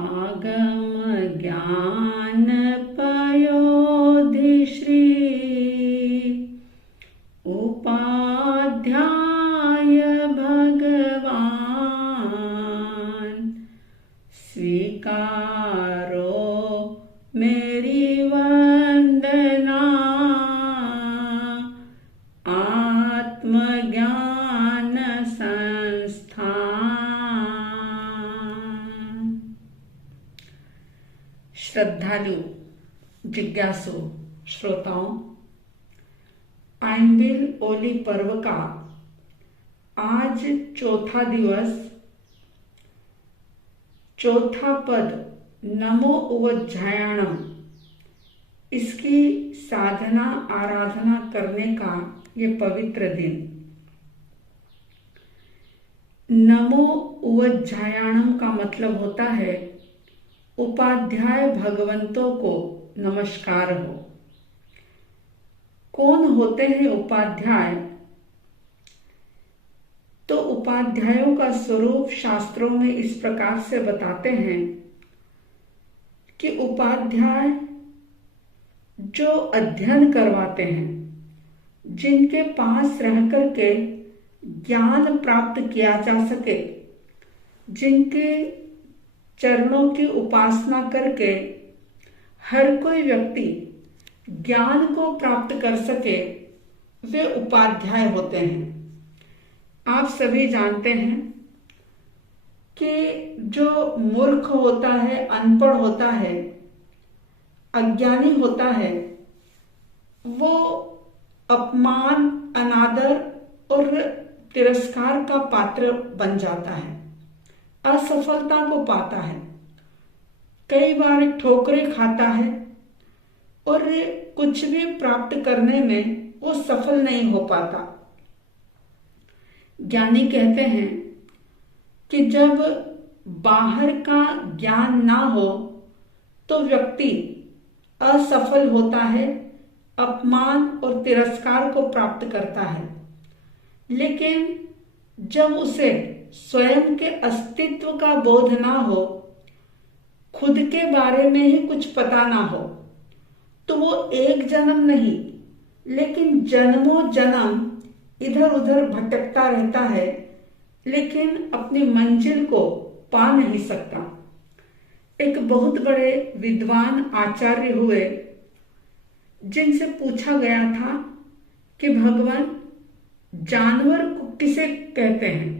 आगम ज्ञान पयोधि श्री उपाध्याय भगवान स्वीकारो मेरी वंदना आत्मज्ञान संस्थान। श्रद्धालु जिज्ञासु श्रोताओं, आइंबिल ओली पर्व का आज चौथा दिवस, चौथा पद नमो उवज्झायाणम, इसकी साधना आराधना करने का ये पवित्र दिन। नमो उवज्झायाणम का मतलब होता है उपाध्याय भगवंतों को नमस्कार हो। कौन होते हैं उपाध्याय? तो उपाध्यायों का स्वरूप शास्त्रों में इस प्रकार से बताते हैं कि उपाध्याय जो अध्ययन करवाते हैं, जिनके पास रहकर के ज्ञान प्राप्त किया जा सके, जिनके चरणों की उपासना करके हर कोई व्यक्ति ज्ञान को प्राप्त कर सके, वे उपाध्याय होते हैं। आप सभी जानते हैं कि जो मूर्ख होता है, अनपढ़ होता है, अज्ञानी होता है, वो अपमान, अनादर और तिरस्कार का पात्र बन जाता है, असफलता को पाता है, कई बार ठोकरें खाता है और कुछ भी प्राप्त करने में वो सफल नहीं हो पाता। ज्ञानी कहते हैं कि जब बाहर का ज्ञान ना हो तो व्यक्ति असफल होता है, अपमान और तिरस्कार को प्राप्त करता है। लेकिन जब उसे स्वयं के अस्तित्व का बोध ना हो, खुद के बारे में ही कुछ पता ना हो, तो वो एक जन्म नहीं लेकिन जन्मों जन्म इधर उधर भटकता रहता है, लेकिन अपनी मंजिल को पा नहीं सकता। एक बहुत बड़े विद्वान आचार्य हुए, जिनसे पूछा गया था कि भगवान जानवर को किसे कहते हैं?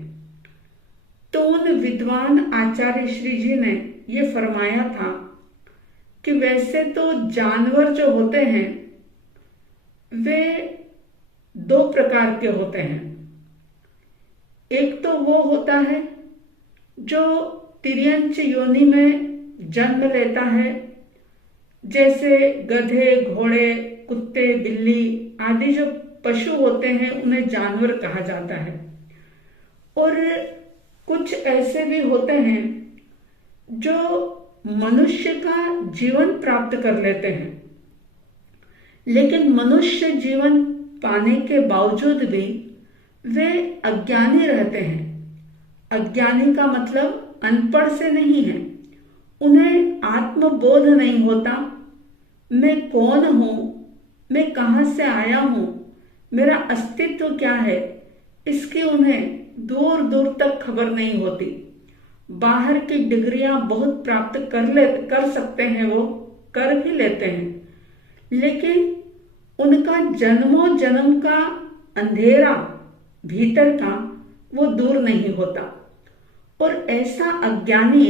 तो उन विद्वान आचार्य श्री जी ने ये फरमाया था कि वैसे तो जानवर जो होते हैं वे दो प्रकार के होते हैं। एक तो वो होता है जो तिर्यंच योनि में जन्म लेता है, जैसे गधे, घोड़े, कुत्ते, बिल्ली आदि जो पशु होते हैं उन्हें जानवर कहा जाता है। और कुछ ऐसे भी होते हैं जो मनुष्य का जीवन प्राप्त कर लेते हैं, लेकिन मनुष्य जीवन पाने के बावजूद भी वे अज्ञानी रहते हैं। अज्ञानी का मतलब अनपढ़ से नहीं है, उन्हें आत्मबोध नहीं होता। मैं कौन हूं, मैं कहां से आया हूं, मेरा अस्तित्व क्या है, इसकी उन्हें दूर दूर तक खबर नहीं होती। बाहर की डिग्रियां बहुत प्राप्त कर सकते हैं, वो कर भी लेते हैं, लेकिन उनका जन्मों जन्म का अंधेरा भीतर का वो दूर नहीं होता। और ऐसा अज्ञानी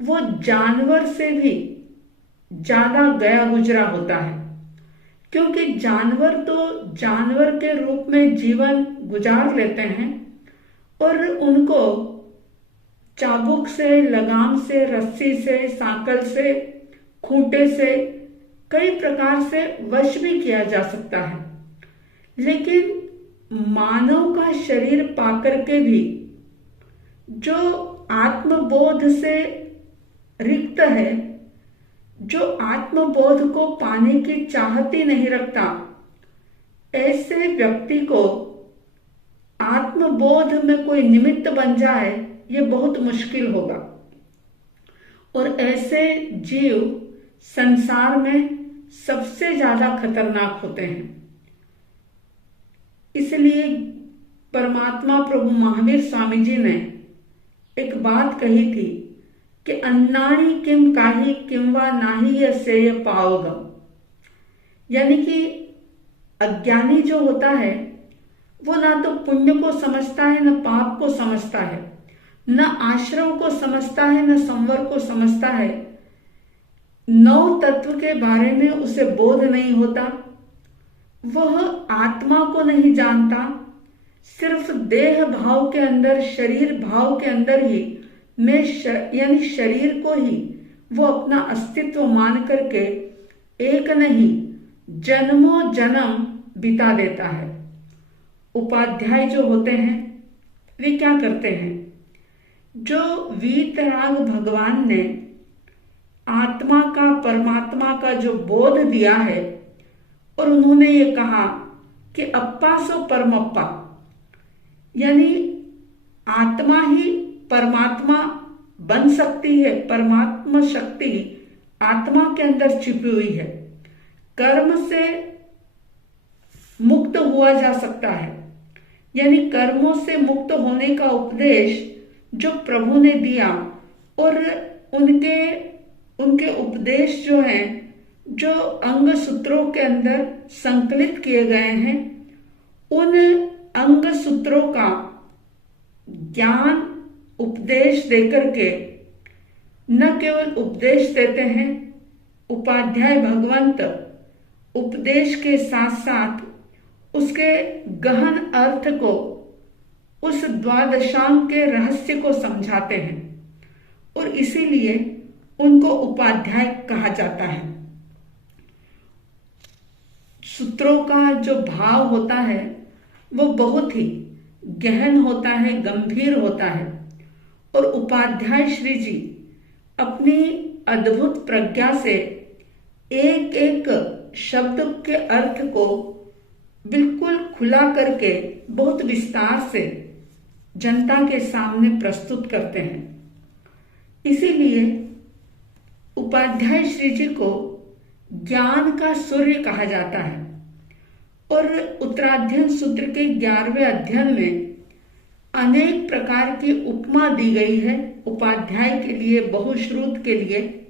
वो जानवर से भी ज्यादा गया गुजरा होता है, क्योंकि जानवर तो जानवर के रूप में जीवन गुजार लेते हैं और उनको चाबुक से, लगाम से, रस्सी से, सांकल से, खूंटे से कई प्रकार से वश भी किया जा सकता है। लेकिन मानव का शरीर पाकर के भी जो आत्मबोध से रिक्त है, जो आत्मबोध को पाने की चाहत ही नहीं रखता, ऐसे व्यक्ति को आत्मबोध में कोई निमित्त बन जाए ये बहुत मुश्किल होगा। और ऐसे जीव संसार में सबसे ज्यादा खतरनाक होते हैं। इसलिए परमात्मा प्रभु महावीर स्वामी जी ने एक बात कही थी कि अन्नाणी किम काही किम वा नाही यस्येय पावगम, यानी कि अज्ञानी जो होता है वो ना तो पुण्य को समझता है न पाप को समझता है, न आश्रम को समझता है न संवर को समझता है, नौ तत्व के बारे में उसे बोध नहीं होता, वह आत्मा को नहीं जानता, सिर्फ देह भाव के अंदर, शरीर भाव के अंदर ही यानी शरीर को ही वो अपना अस्तित्व मान करके एक नहीं जन्मों जन्म बिता देता है। उपाध्याय जो होते हैं वे क्या करते हैं, जो वीतराग भगवान ने आत्मा का, परमात्मा का जो बोध दिया है, और उन्होंने ये कहा कि अप्पा सो परमप्पा, यानी आत्मा ही परमात्मा बन सकती है, परमात्मा शक्ति आत्मा के अंदर छिपी हुई है, कर्म से मुक्त हुआ जा सकता है, यानी कर्मों से मुक्त होने का उपदेश जो प्रभु ने दिया, और उनके उपदेश जो हैं, जो अंग सूत्रों के अंदर संकलित किए गए हैं, उन अंग सूत्रों का ज्ञान उपदेश देकर के न केवल उपदेश देते हैं, उपाध्याय भगवंत उपदेश के साथ साथ उसके गहन अर्थ को, उस द्वादशांग के रहस्य को समझाते हैं, और इसीलिए उनको उपाध्याय कहा जाता है। सूत्रों का जो भाव होता है वो बहुत ही गहन होता है, गंभीर होता है, और उपाध्याय श्री जी अपनी अद्भुत प्रज्ञा से एक एक शब्द के अर्थ को बिल्कुल खुला करके बहुत विस्तार से जनता के सामने प्रस्तुत करते हैं। इसीलिए उपाध्याय श्री जी को ज्ञान का सूर्य कहा जाता है, और उत्तराध्ययन सूत्र के 11वें अध्ययन में अनेक प्रकार की उपमा दी गई है उपाध्याय के लिए, बहुश्रुत के लिए,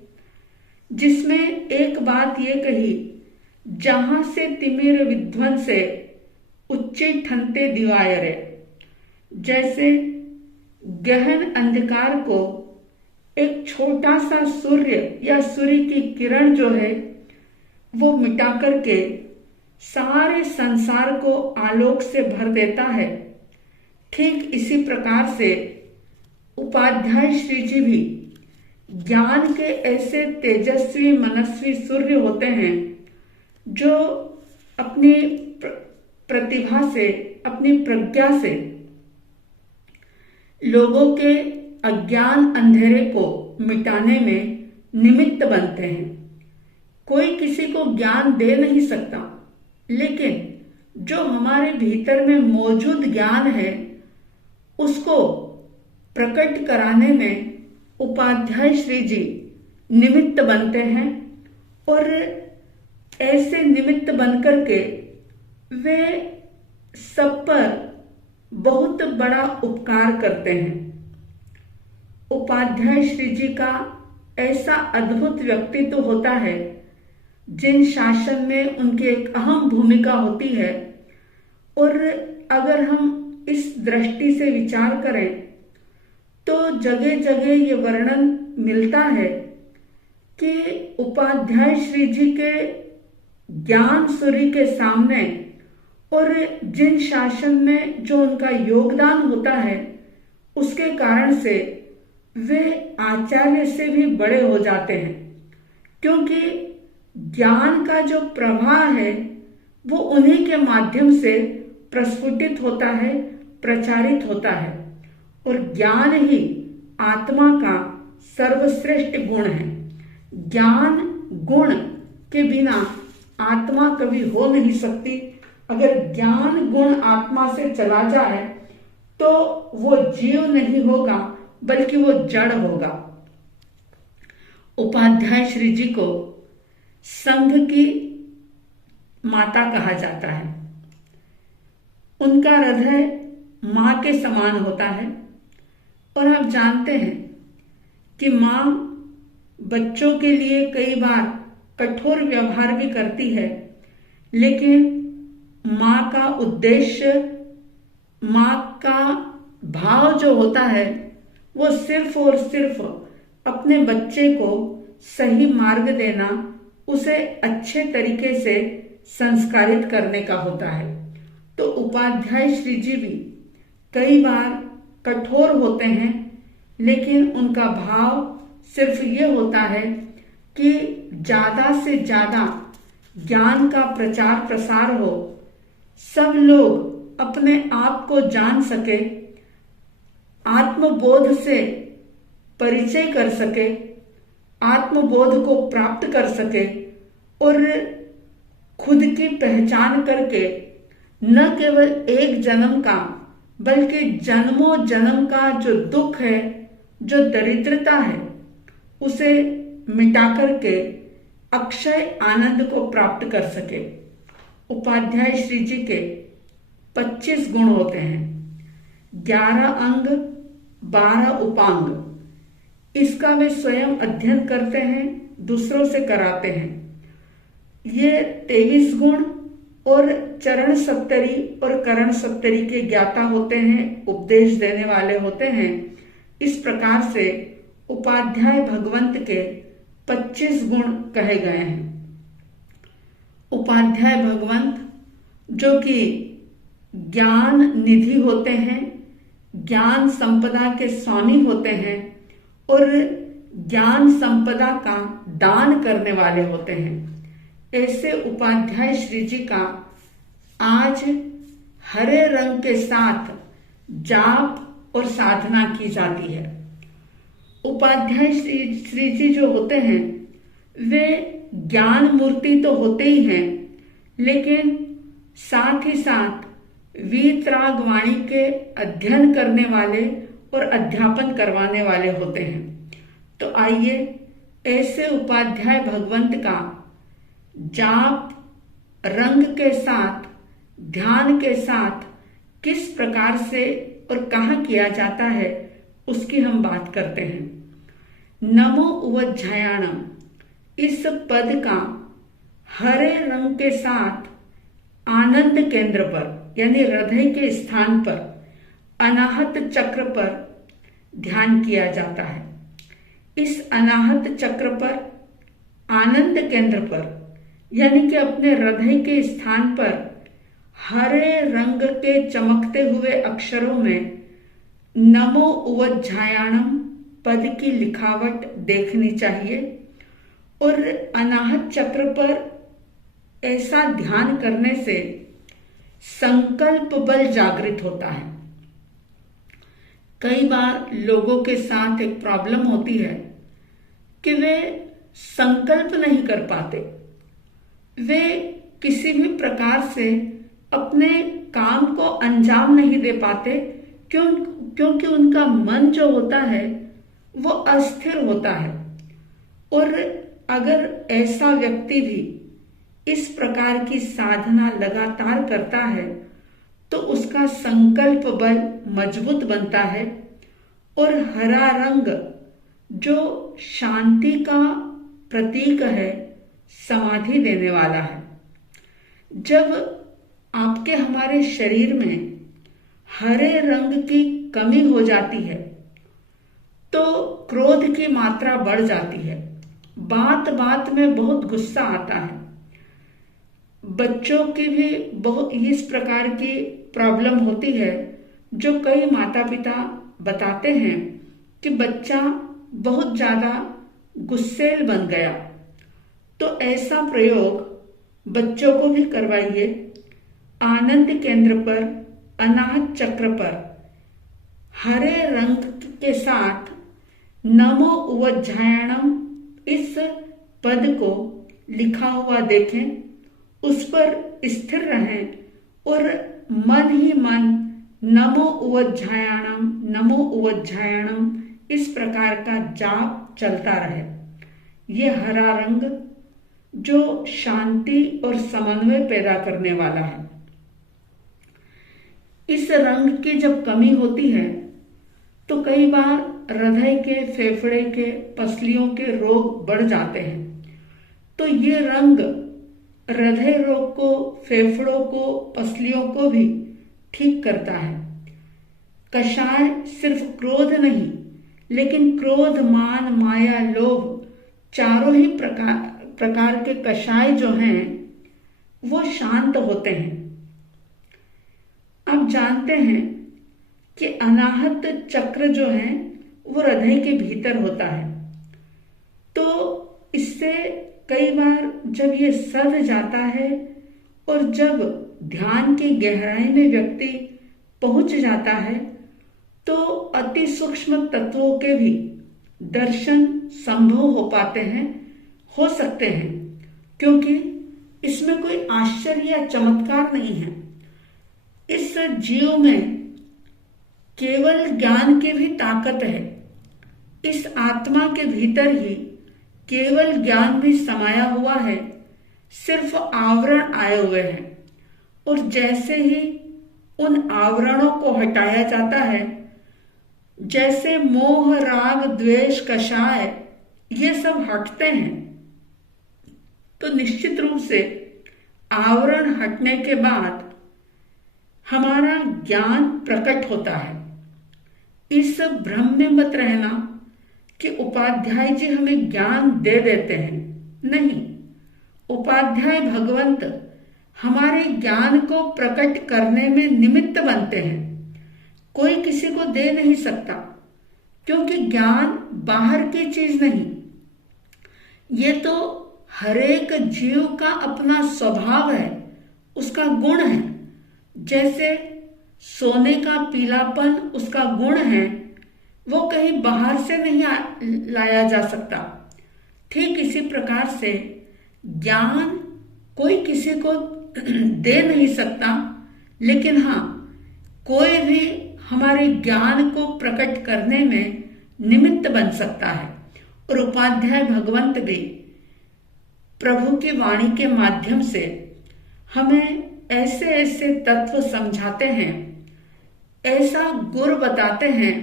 जिसमें एक बात ये कही, जहां से तिमिर विध्वंसे उच्चे ठनते दिवायरे, जैसे गहन अंधकार को एक छोटा सा सूर्य या सूर्य की किरण जो है वो मिटा करके सारे संसार को आलोक से भर देता है, ठीक इसी प्रकार से उपाध्याय श्री जी भी ज्ञान के ऐसे तेजस्वी मनस्वी सूर्य होते हैं जो अपनी प्रतिभा से, अपनी प्रज्ञा से लोगों के अज्ञान अंधेरे को मिटाने में निमित्त बनते हैं। कोई किसी को ज्ञान दे नहीं सकता, लेकिन जो हमारे भीतर में मौजूद ज्ञान है उसको प्रकट कराने में उपाध्याय श्री जी निमित्त बनते हैं, और ऐसे निमित्त बनकर के वे सब पर बहुत बड़ा उपकार करते हैं। उपाध्याय श्री जी का ऐसा अद्भुत व्यक्तित्व होता है, जिन शासन में उनकी एक अहम भूमिका होती है, और अगर हम इस दृष्टि से विचार करें तो जगह जगह ये वर्णन मिलता है कि उपाध्याय श्री जी के ज्ञान सूर्य के सामने और जिन शासन में जो उनका योगदान होता है उसके कारण से वे आचार्य से भी बड़े हो जाते हैं, क्योंकि ज्ञान का जो प्रवाह है वो उन्हीं के माध्यम से प्रस्फुटित होता है, प्रचारित होता है, और ज्ञान ही आत्मा का सर्वश्रेष्ठ गुण है। ज्ञान गुण के बिना आत्मा कभी हो नहीं सकती। अगर ज्ञान गुण आत्मा से चला जाए तो वो जीव नहीं होगा, बल्कि वो जड़ होगा। उपाध्याय श्री जी को संघ की माता कहा जाता है। उनका हृदय मां के समान होता है और आप जानते हैं कि मां बच्चों के लिए कई बार कठोर व्यवहार भी करती है, लेकिन मां का उद्देश्य, मां का भाव जो होता है वो सिर्फ और सिर्फ अपने बच्चे को सही मार्ग देना, उसे अच्छे तरीके से संस्कारित करने का होता है। तो उपाध्याय श्री जी भी कई बार कठोर होते हैं, लेकिन उनका भाव सिर्फ ये होता है कि ज्यादा से ज्यादा ज्ञान का प्रचार प्रसार हो, सब लोग अपने आप को जान सके, आत्मबोध से परिचय कर सके, आत्मबोध को प्राप्त कर सके और खुद की पहचान करके न केवल एक जन्म का बल्कि जन्मों जन्म का जो दुख है, जो दरिद्रता है, उसे मिटा करके अक्षय आनंद को प्राप्त कर सके। उपाध्याय श्री जी के 25 गुण होते हैं, 11 अंग, 12 उपांग। इसका वे स्वयं अध्ययन करते हैं, दूसरों से कराते हैं। ये 23 गुण और चरण सप्तरी और करण सप्तरी के ज्ञाता होते हैं, उपदेश देने वाले होते हैं। इस प्रकार से उपाध्याय भगवंत के 25 गुण कहे गए हैं। उपाध्याय भगवंत जो कि ज्ञान निधि होते हैं, ज्ञान संपदा के स्वामी होते हैं और ज्ञान संपदा का दान करने वाले होते हैं। ऐसे उपाध्याय श्री जी का आज हरे रंग के साथ जाप और साधना की जाती है। उपाध्याय श्री जी जो होते हैं वे ज्ञान मूर्ति तो होते ही हैं, लेकिन साथ ही साथ वीतराग वाणी के अध्ययन करने वाले और अध्यापन करवाने वाले होते हैं। तो आइए ऐसे उपाध्याय भगवंत का जाप रंग के साथ, ध्यान के साथ किस प्रकार से और कहाँ किया जाता है उसकी हम बात करते हैं। नमो उवज्झायाणम, इस पद का हरे रंग के साथ आनंद केंद्र पर यानी हृदय के स्थान पर अनाहत चक्र पर ध्यान किया जाता है। इस अनाहत चक्र पर आनंद केंद्र पर यानी कि अपने हृदय के स्थान पर हरे रंग के चमकते हुए अक्षरों में नमो उवज्झायाणम पद की लिखावट देखनी चाहिए और अनाहत चक्र पर ऐसा ध्यान करने से संकल्प बल जागृत होता है। कई बार लोगों के साथ एक प्रॉब्लम होती है कि वे संकल्प नहीं कर पाते, वे किसी भी प्रकार से अपने काम को अंजाम नहीं दे पाते, क्योंकि उनका मन जो होता है वो अस्थिर होता है। और अगर ऐसा व्यक्ति भी इस प्रकार की साधना लगातार करता है तो उसका संकल्प बल मजबूत बनता है और हरा रंग जो शांति का प्रतीक है, समाधि देने वाला है। जब आपके हमारे शरीर में हरे रंग की कमी हो जाती है तो क्रोध की मात्रा बढ़ जाती है, बात बात में बहुत गुस्सा आता है। बच्चों की भी बहुत इस प्रकार की प्रॉब्लम होती है, जो कई माता पिता बताते हैं कि बच्चा बहुत ज्यादा गुस्सेल बन गया। तो ऐसा प्रयोग बच्चों को भी करवाइए। आनंद केंद्र पर, अनाहत चक्र पर हरे रंग के साथ नमो उवज्झायाणम इस पद को लिखा हुआ देखें, उस पर स्थिर रहें और मन ही मन नमो उवज्झायाणम, नमो उवज्झायाणम इस प्रकार का जाप चलता रहे। ये हरा रंग जो शांति और समन्वय पैदा करने वाला है। इस रंग की जब कमी होती है तो कई बार हृदय के, फेफड़े के, पसलियों के रोग बढ़ जाते हैं। तो ये रंग हृदय रोग को, फेफड़ों को, पसलियों को भी ठीक करता है। कषाय सिर्फ क्रोध नहीं, लेकिन क्रोध, मान, माया, लोभ चारों ही प्रकार के कषाय जो हैं वो शांत होते हैं। आप जानते हैं कि अनाहत चक्र जो है वो हृदय के भीतर होता है। तो इससे कई बार जब ये सध जाता है और जब ध्यान की गहराई में व्यक्ति पहुंच जाता है तो अति सूक्ष्म तत्वों के भी दर्शन संभव हो पाते हैं, हो सकते हैं, क्योंकि इसमें कोई आश्चर्य या चमत्कार नहीं है। इस जीव में केवल ज्ञान की भी ताकत है। इस आत्मा के भीतर ही केवल ज्ञान भी समाया हुआ है, सिर्फ आवरण आए हुए हैं। और जैसे ही उन आवरणों को हटाया जाता है, जैसे मोह, राग, द्वेष, कषाय ये सब हटते हैं, तो निश्चित रूप से आवरण हटने के बाद हमारा ज्ञान प्रकट होता है। इस भ्रम में मत रहना कि उपाध्याय जी हमें ज्ञान दे देते हैं। नहीं, उपाध्याय भगवंत हमारे ज्ञान को प्रकट करने में निमित्त बनते हैं। कोई किसी को दे नहीं सकता, क्योंकि ज्ञान बाहर की चीज नहीं, ये तो हरेक जीव का अपना स्वभाव है, उसका गुण है। जैसे सोने का पीलापन उसका गुण है, वो कहीं बाहर से नहीं लाया जा सकता। ठीक इसी प्रकार से ज्ञान कोई किसी को दे नहीं सकता, लेकिन हाँ, कोई भी हमारे ज्ञान को प्रकट करने में निमित्त बन सकता है। और उपाध्याय भगवंत भी प्रभु की वाणी के माध्यम से हमें ऐसे ऐसे तत्व समझाते हैं, ऐसा गुर बताते हैं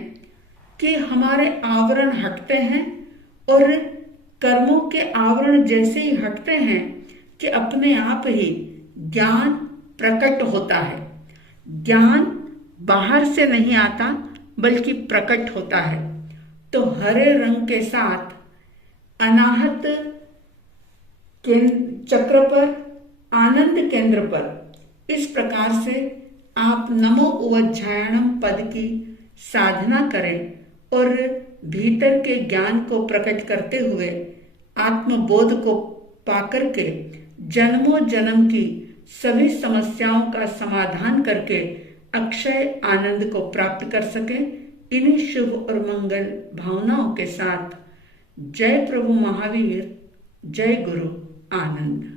कि हमारे आवरण हटते हैं। और कर्मों के आवरण जैसे ही हटते हैं कि अपने आप ही ज्ञान प्रकट होता है। ज्ञान बाहर से नहीं आता, बल्कि प्रकट होता है। तो हरे रंग के साथ अनाहत चक्र पर, आनंद केंद्र पर इस प्रकार से आप नमो उवज्झायणम पद की साधना करें और भीतर के ज्ञान को प्रकट करते हुए आत्मबोध को पाकर के जन्मों जन्म की सभी समस्याओं का समाधान करके अक्षय आनंद को प्राप्त कर सके। इन्हीं शुभ और मंगल भावनाओं के साथ जय प्रभु महावीर, जय गुरु आनंद।